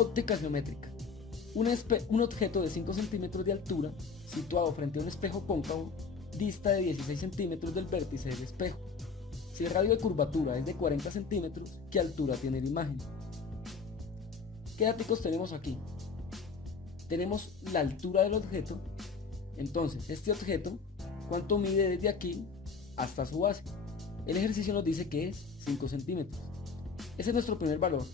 Óptica geométrica. Un objeto de 5 centímetros de altura, situado frente a un espejo cóncavo, dista de 16 centímetros del vértice del espejo. Si el radio de curvatura es de 40 centímetros, ¿qué altura tiene la imagen? ¿Qué datos tenemos aquí? Tenemos la altura del objeto. Entonces, este objeto, ¿cuánto mide desde aquí hasta su base? El ejercicio nos dice que es 5 centímetros. Ese es nuestro primer valor.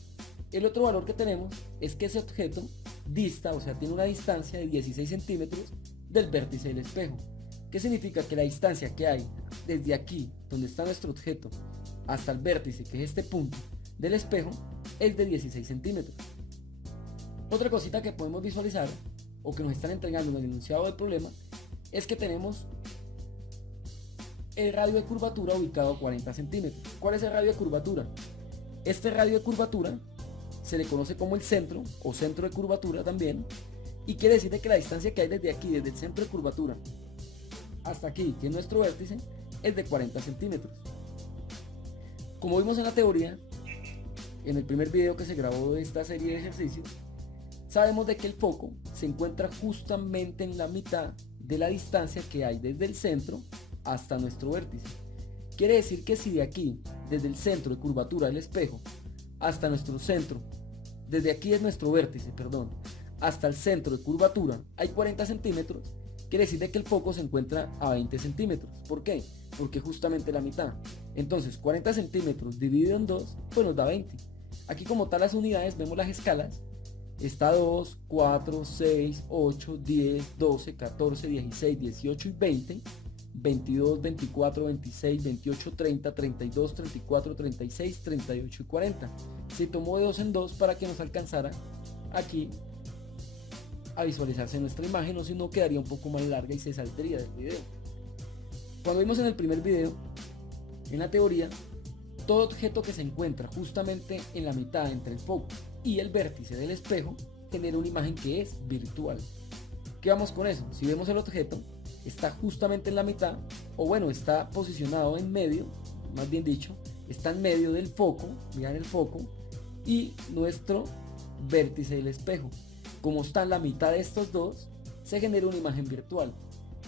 El otro valor que tenemos es que ese objeto dista, o sea, tiene una distancia de 16 centímetros del vértice del espejo. ¿Qué significa? Que la distancia que hay desde aquí, donde está nuestro objeto, hasta el vértice, que es este punto del espejo, es de 16 centímetros. Otra cosita que podemos visualizar, o que nos están entregando en el enunciado del problema, es que tenemos el radio de curvatura ubicado a 40 centímetros. ¿Cuál es el radio de curvatura? Este radio de curvatura se le conoce como el centro, o centro de curvatura también, y quiere decir que la distancia que hay desde aquí, desde el centro de curvatura hasta aquí, que es nuestro vértice, es de 40 centímetros. Como vimos en la teoría, en el primer video que se grabó de esta serie de ejercicios, sabemos de que el foco se encuentra justamente en la mitad de la distancia que hay desde el centro hasta nuestro vértice. Quiere decir que si de aquí, desde el centro de curvatura del espejo, hasta nuestro centro, desde aquí es nuestro vértice, perdón, hasta el centro de curvatura hay 40 centímetros, quiere decir de que el foco se encuentra a 20 centímetros. ¿Por qué? Porque justamente la mitad. Entonces 40 centímetros dividido en 2, pues nos da 20. Aquí como tal las unidades, vemos las escalas. Está 2, 4, 6, 8, 10, 12, 14, 16, 18 y 20. 22, 24, 26, 28, 30, 32, 34, 36, 38 y 40. Se tomó de 2 en 2 para que nos alcanzara aquí a visualizarse nuestra imagen, o si no quedaría un poco más larga y se saldría del video. Cuando vimos en el primer video, en la teoría, todo objeto que se encuentra justamente en la mitad entre el foco y el vértice del espejo genera una imagen que es virtual. ¿Qué vamos con eso? Si vemos el objeto, está justamente en la mitad, o bueno, está posicionado en medio, más bien dicho, está en medio del foco, miren el foco, y nuestro vértice del espejo. Como está en la mitad de estos dos, se genera una imagen virtual.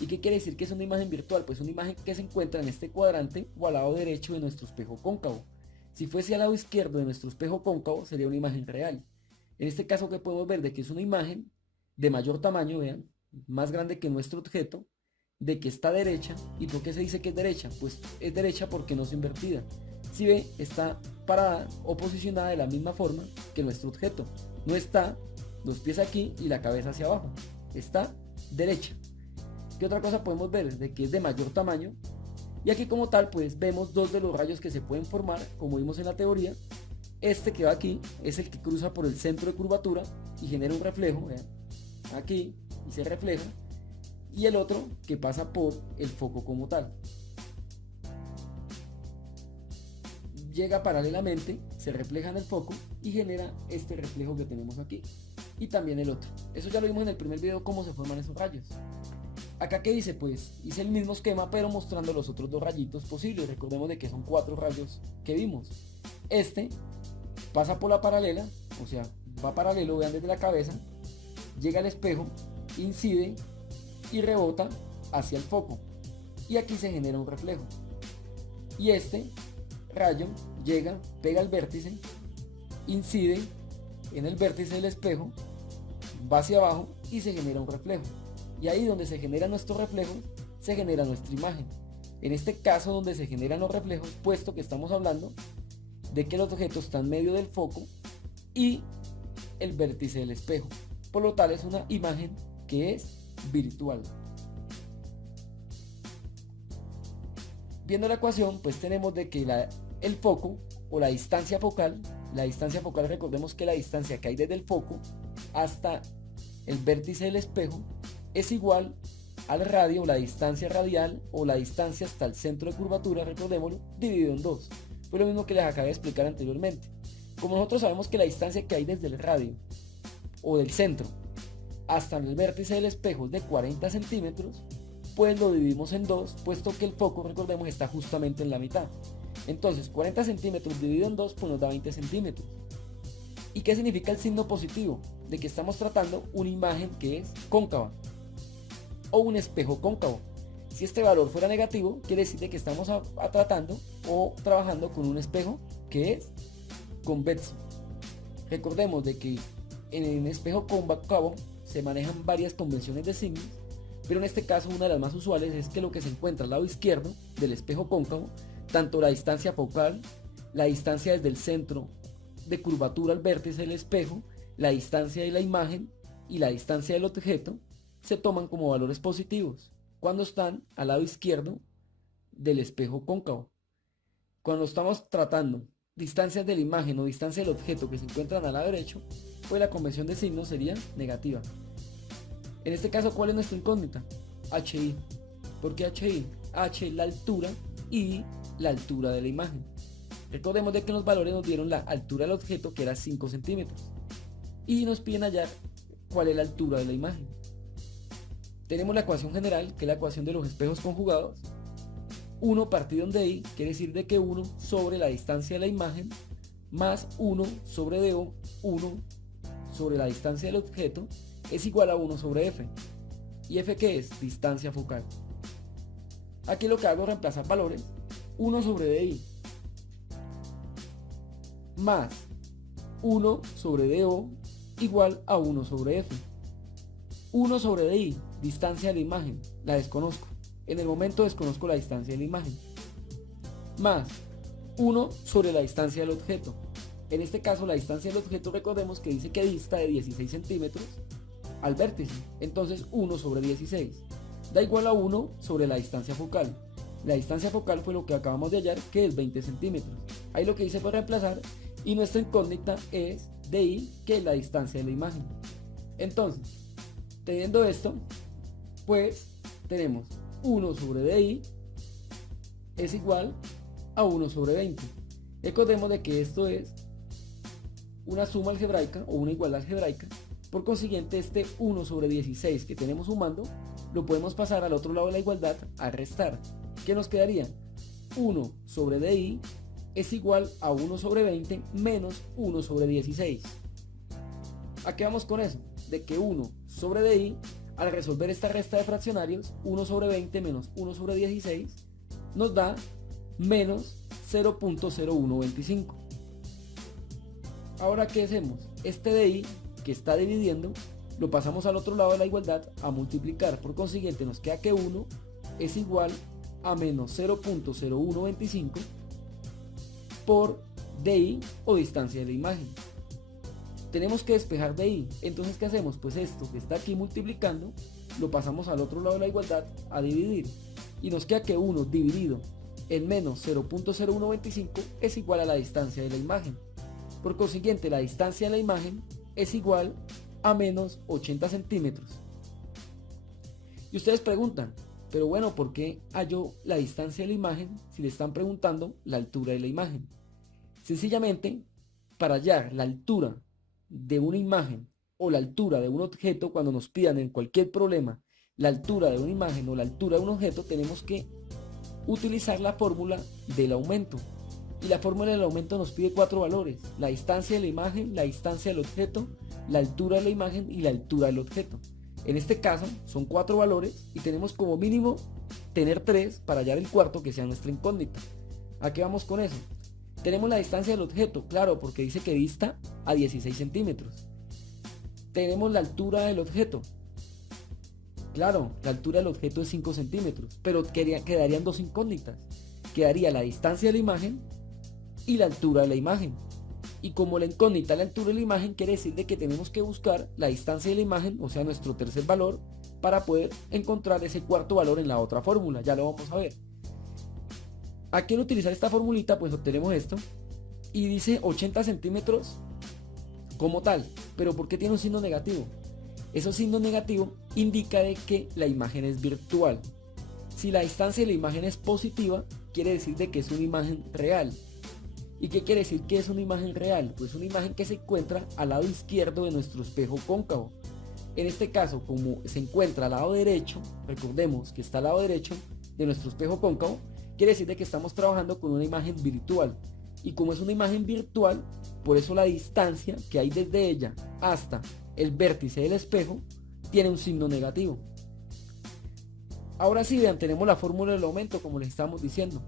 ¿Y qué quiere decir que es una imagen virtual? Pues una imagen que se encuentra en este cuadrante o al lado derecho de nuestro espejo cóncavo. Si fuese al lado izquierdo de nuestro espejo cóncavo, sería una imagen real. En este caso, que podemos ver de que es una imagen de mayor tamaño, vean, más grande que nuestro objeto, de que está derecha. ¿Y por qué se dice que es derecha? Pues es derecha porque no es invertida. Si ve, está parada o posicionada de la misma forma que nuestro objeto. No está los pies aquí y la cabeza hacia abajo, está derecha. ¿Qué otra cosa podemos ver? De que es de mayor tamaño. Y aquí como tal pues vemos dos de los rayos que se pueden formar, como vimos en la teoría. Este que va aquí es el que cruza por el centro de curvatura y genera un reflejo, vean, aquí, y se refleja. Y el otro que pasa por el foco como tal. Llega paralelamente, se refleja en el foco y genera este reflejo que tenemos aquí. Y también el otro. Eso ya lo vimos en el primer video, cómo se forman esos rayos. Acá que dice, pues hice el mismo esquema pero mostrando los otros dos rayitos posibles. Recordemos de que son 4 rayos que vimos. Este pasa por la paralela, o sea, va paralelo, vean, desde la cabeza, llega al espejo, incide y rebota hacia el foco. Y aquí se genera un reflejo. Y este rayo llega, pega al vértice, incide en el vértice del espejo, va hacia abajo y se genera un reflejo. Y ahí donde se genera nuestro reflejo, se genera nuestra imagen. En este caso donde se generan los reflejos, puesto que estamos hablando de que el objeto está en medio del foco y el vértice del espejo. Por lo tal es una imagen que es virtual. Viendo la ecuación, pues tenemos de que el foco o la distancia focal, recordemos que la distancia que hay desde el foco hasta el vértice del espejo es igual al radio, o la distancia radial, o la distancia hasta el centro de curvatura, recordémoslo, dividido en 2. Fue lo mismo que les acabé de explicar anteriormente. Como nosotros sabemos que la distancia que hay desde el radio o del centro hasta el vértice del espejo es de 40 centímetros, pues lo dividimos en 2, puesto que el foco, recordemos, está justamente en la mitad. Entonces 40 centímetros dividido en 2 pues nos da 20 centímetros. ¿Y qué significa el signo positivo? De que estamos tratando una imagen que es cóncava o un espejo cóncavo. Si este valor fuera negativo, quiere decir de que estamos tratando o trabajando con un espejo que es convexo. Recordemos de que en un espejo cóncavo se manejan varias convenciones de signos, pero en este caso una de las más usuales es que lo que se encuentra al lado izquierdo del espejo cóncavo, tanto la distancia focal, la distancia desde el centro de curvatura al vértice del espejo, la distancia de la imagen y la distancia del objeto se toman como valores positivos cuando están al lado izquierdo del espejo cóncavo. Cuando estamos tratando distancias de la imagen o distancia del objeto que se encuentran al lado derecho, pues la convención de signos sería negativa. En este caso, ¿cuál es nuestra incógnita? HI. ¿Por qué HI? H la altura y la altura de la imagen. Recordemos de que los valores nos dieron la altura del objeto, que era 5 centímetros, y nos piden hallar cuál es la altura de la imagen. Tenemos la ecuación general, que es la ecuación de los espejos conjugados. 1 partido de I quiere decir de que 1 sobre la distancia de la imagen más 1 sobre DO, 1 sobre la distancia del objeto, es igual a 1 sobre F. ¿Y F qué es? Distancia focal. Aquí lo que hago es reemplazar valores. 1 sobre DI más 1 sobre DO igual a 1 sobre F. 1 sobre DI, distancia de la imagen, la desconozco. En el momento desconozco la distancia de la imagen. Más 1 sobre la distancia del objeto. En este caso la distancia del objeto, recordemos que dice que dista de 16 centímetros al vértice. Entonces 1 sobre 16 da igual a 1 sobre la distancia focal. La distancia focal fue lo que acabamos de hallar, que es 20 centímetros. Ahí lo que hice fue reemplazar y nuestra incógnita es DI, que es la distancia de la imagen. Entonces, teniendo esto, pues tenemos 1 sobre DI es igual a 1 sobre 20. Recordemos de que esto es una suma algebraica o una igualdad algebraica. Por consiguiente, este 1 sobre 16 que tenemos sumando lo podemos pasar al otro lado de la igualdad a restar. ¿Qué nos quedaría? 1 sobre DI es igual a 1 sobre 20 menos 1 sobre 16. ¿A qué vamos con eso? De que 1 sobre DI, al resolver esta resta de fraccionarios, 1 sobre 20 menos 1 sobre 16, nos da menos 0.0125. Ahora, ¿qué hacemos? Este DI que está dividiendo, lo pasamos al otro lado de la igualdad a multiplicar. Por consiguiente, nos queda que 1 es igual a menos 0.0125 por DI o distancia de la imagen. Tenemos que despejar DI. Entonces, ¿qué hacemos? Pues esto que está aquí multiplicando, lo pasamos al otro lado de la igualdad a dividir. Y nos queda que 1 dividido en menos 0.0125 es igual a la distancia de la imagen. Por consiguiente, la distancia de la imagen es igual a menos 80 centímetros. Y ustedes preguntan, pero bueno, ¿por qué hallo la distancia de la imagen si le están preguntando la altura de la imagen? Sencillamente, para hallar la altura de una imagen o la altura de un objeto, cuando nos pidan en cualquier problema la altura de una imagen o la altura de un objeto, tenemos que utilizar la fórmula del aumento. Y la fórmula del aumento nos pide 4 valores: la distancia de la imagen, la distancia del objeto, la altura de la imagen y la altura del objeto. En este caso son 4 valores y tenemos como mínimo tener 3 para hallar el cuarto, que sea nuestra incógnita. ¿A qué vamos con eso? Tenemos la distancia del objeto, claro, porque dice que dista a 16 centímetros. Tenemos la altura del objeto. Claro, la altura del objeto es 5 centímetros, pero quedarían 2 incógnitas. Quedaría la distancia de la imagen y la altura de la imagen. Y como la incógnita es la altura de la imagen, quiere decir de que tenemos que buscar la distancia de la imagen, o sea, nuestro tercer valor, para poder encontrar ese cuarto valor en la otra fórmula. Ya lo vamos a ver. Aquí al utilizar esta formulita, pues obtenemos esto. Y dice 80 centímetros como tal. Pero ¿por qué tiene un signo negativo? Ese signo negativo indica de que la imagen es virtual. Si la distancia de la imagen es positiva, quiere decir de que es una imagen real. ¿Y qué quiere decir que es una imagen real? Pues una imagen que se encuentra al lado izquierdo de nuestro espejo cóncavo. En este caso, como se encuentra al lado derecho, recordemos que está al lado derecho de nuestro espejo cóncavo, quiere decir de que estamos trabajando con una imagen virtual. Y como es una imagen virtual, Por eso la distancia que hay desde ella hasta el vértice del espejo tiene un signo negativo. Ahora sí, vean, tenemos la fórmula del aumento, como les estamos diciendo.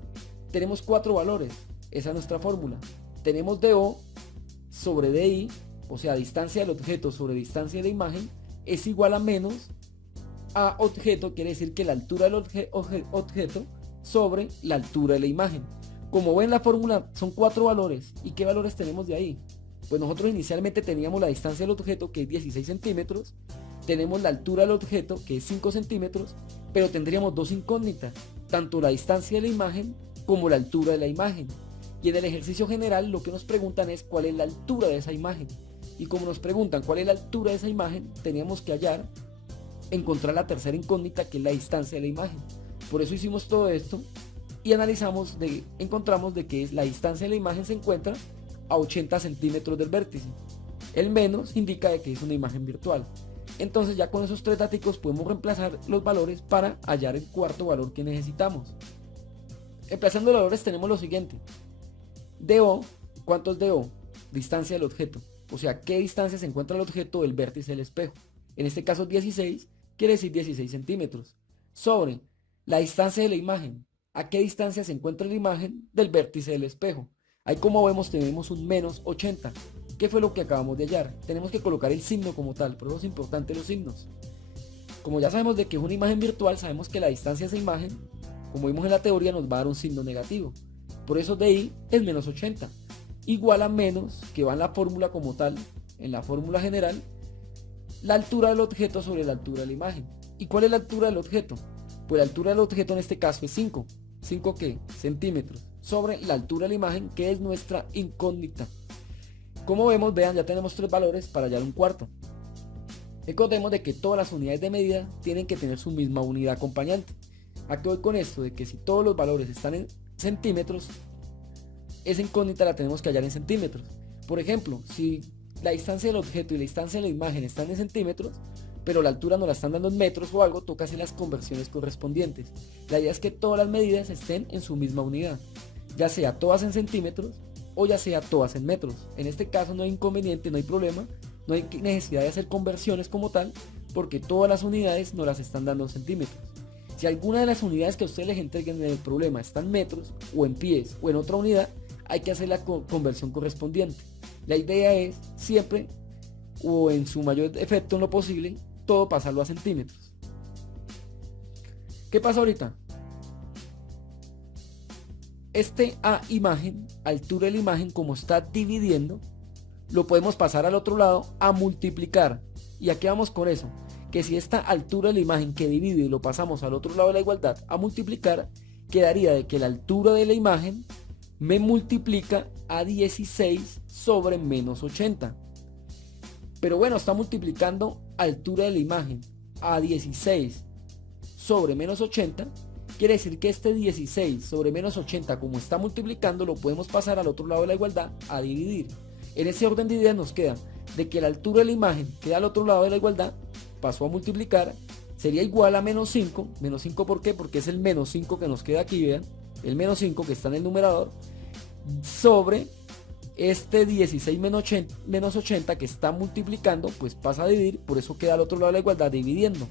Tenemos 4 valores, esa es nuestra fórmula. Tenemos DO sobre DI, o sea, distancia del objeto sobre distancia de la imagen, es igual a menos a objeto, quiere decir que la altura del objeto sobre la altura de la imagen. Como ven, la fórmula son 4 valores. ¿Y qué valores tenemos de ahí? Pues nosotros inicialmente teníamos la distancia del objeto, que es 16 centímetros, tenemos la altura del objeto, que es 5 centímetros, pero tendríamos 2 incógnitas, tanto la distancia de la imagen como la altura de la imagen. Y en el ejercicio general lo que nos preguntan es cuál es la altura de esa imagen. Y como nos preguntan cuál es la altura de esa imagen, teníamos que encontrar la tercera incógnita, que es la distancia de la imagen. Por eso hicimos todo esto y encontramos de que la distancia de la imagen se encuentra a 80 centímetros del vértice. El menos indica de que es una imagen virtual. Entonces ya con esos 3 datos podemos reemplazar los valores para hallar el cuarto valor que necesitamos. Reemplazando los valores tenemos lo siguiente. DO, ¿cuánto es DO? Distancia del objeto. O sea, ¿qué distancia se encuentra el objeto del vértice del espejo? En este caso 16, quiere decir 16 centímetros. Sobre la distancia de la imagen. ¿A qué distancia se encuentra la imagen del vértice del espejo? Ahí, como vemos, tenemos un menos 80. ¿Qué fue lo que acabamos de hallar? Tenemos que colocar el signo como tal, por eso es importante los signos. Como ya sabemos de que es una imagen virtual, sabemos que la distancia de esa imagen, como vimos en la teoría, nos va a dar un signo negativo. Por eso DI es menos 80. Igual a menos, que va en la fórmula como tal, en la fórmula general, la altura del objeto sobre la altura de la imagen. ¿Y cuál es la altura del objeto? Pues la altura del objeto en este caso es 5. ¿5 qué? Centímetros. Sobre la altura de la imagen, que es nuestra incógnita. Como vemos, vean, ya tenemos 3 valores para hallar un cuarto. Recordemos de que todas las unidades de medida tienen que tener su misma unidad acompañante. ¿A qué voy con esto? De que si todos los valores están en centímetros, esa incógnita la tenemos que hallar en centímetros. Por ejemplo, si la distancia del objeto y la distancia de la imagen están en centímetros, pero la altura nos la están dando en metros o algo, toca hacer las conversiones correspondientes. La idea es que todas las medidas estén en su misma unidad, ya sea todas en centímetros o ya sea todas en metros. En este caso no hay inconveniente, no hay problema, no hay necesidad de hacer conversiones como tal, porque todas las unidades nos las están dando en centímetros. Si alguna de las unidades que a ustedes les entreguen en el problema está en metros o en pies o en otra unidad, hay que hacer la conversión correspondiente. La idea es siempre, o en su mayor efecto en lo posible, todo pasarlo a centímetros. ¿Qué pasa ahorita? A imagen, altura de la imagen, como está dividiendo, lo podemos pasar al otro lado a multiplicar. ¿Y a qué vamos con eso? Que si esta altura de la imagen que divide y lo pasamos al otro lado de la igualdad a multiplicar, quedaría de que la altura de la imagen me multiplica a 16 sobre menos 80. Pero bueno, está multiplicando altura de la imagen a 16 sobre menos 80. Quiere decir que este 16 sobre menos 80, como está multiplicando, lo podemos pasar al otro lado de la igualdad a dividir. En ese orden de ideas nos queda de que la altura de la imagen queda al otro lado de la igualdad, pasó a multiplicar, sería igual a menos 5. Menos 5, ¿por qué? Porque es el menos 5 que nos queda aquí, vean, el menos 5 que está en el numerador, sobre este 16 menos 80 que está multiplicando, pues pasa a dividir, por eso queda al otro lado de la igualdad dividiendo.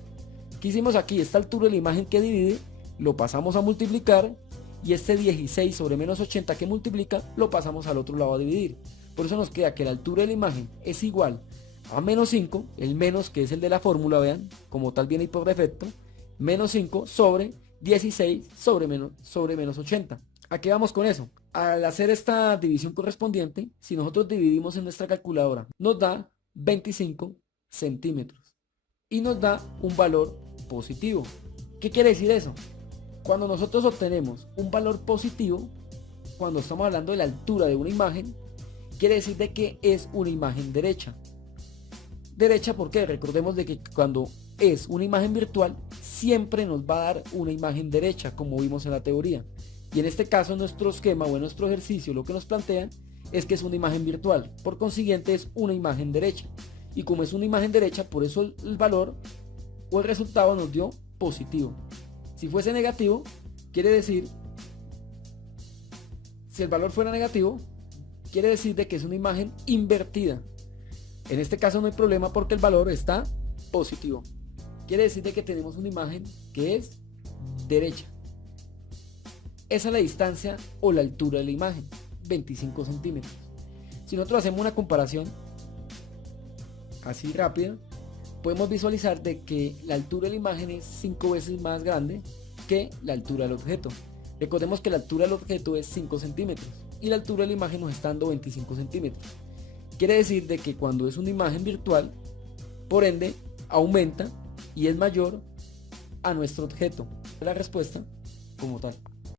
¿Qué hicimos aquí? Esta altura de la imagen que divide, lo pasamos a multiplicar, y este 16 sobre menos 80 que multiplica, lo pasamos al otro lado a dividir. Por eso nos queda que la altura de la imagen es igual a menos 5, el menos que es el de la fórmula, vean, como tal viene ahí por defecto, menos 5 sobre 16 sobre menos 80. ¿A qué vamos con eso? Al hacer esta división correspondiente, si nosotros dividimos en nuestra calculadora, nos da 25 centímetros y nos da un valor positivo. ¿Qué quiere decir eso? Cuando nosotros obtenemos un valor positivo, cuando estamos hablando de la altura de una imagen, quiere decir de que es una imagen derecha. Derecha, ¿por qué? Recordemos de que cuando es una imagen virtual, siempre nos va a dar una imagen derecha, como vimos en la teoría. Y en este caso, en nuestro esquema o en nuestro ejercicio, lo que nos plantean es que es una imagen virtual. Por consiguiente, es una imagen derecha. Y como es una imagen derecha, por eso el valor o el resultado nos dio positivo. Si fuese negativo, quiere decir, si el valor fuera negativo, quiere decir de que es una imagen invertida. En este caso no hay problema porque el valor está positivo. Quiere decir de que tenemos una imagen que es derecha. Esa es la distancia o la altura de la imagen, 25 centímetros. Si nosotros hacemos una comparación así rápida, podemos visualizar de que la altura de la imagen es 5 veces más grande que la altura del objeto. Recordemos que la altura del objeto es 5 centímetros y la altura de la imagen nos está dando 25 centímetros. Quiere decir de que cuando es una imagen virtual, por ende, aumenta y es mayor a nuestro objeto. La respuesta como tal.